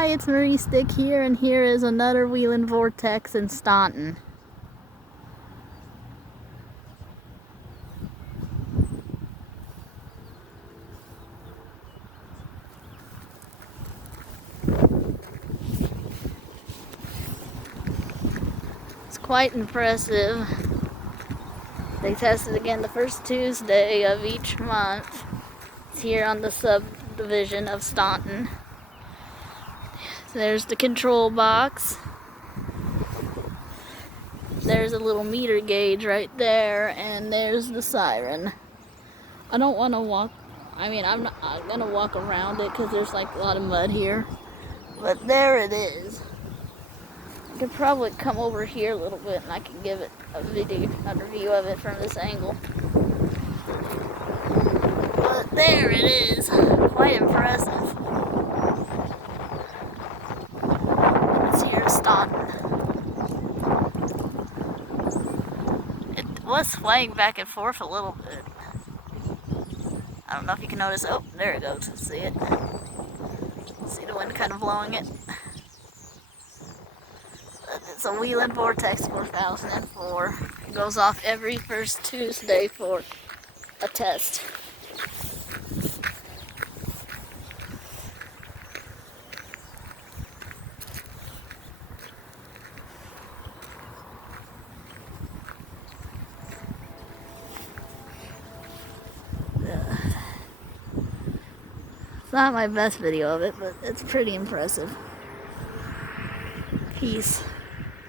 Hi, it's Marie Stick here, and here is another whelen vortex in Staunton. It's quite impressive. They test it again the first Tuesday of each month. It's here on the subdivision of Staunton. There's the control box. There's a little meter gauge right there, and there's the siren. I don't want to walk, I'm going to walk around it because there's like a lot of mud here. But there it is. I could probably come over here a little bit and I can give it a view of it from this angle. But there it is. Quite impressive. It's here in Staunton. It was swaying back and forth a little bit. I don't know if you can notice. Oh, there it goes. See it? See the wind kind of blowing it? It's a whelen vortex 4004. It goes off every first Tuesday for a test. It's not my best video of it, but it's pretty impressive. Peace.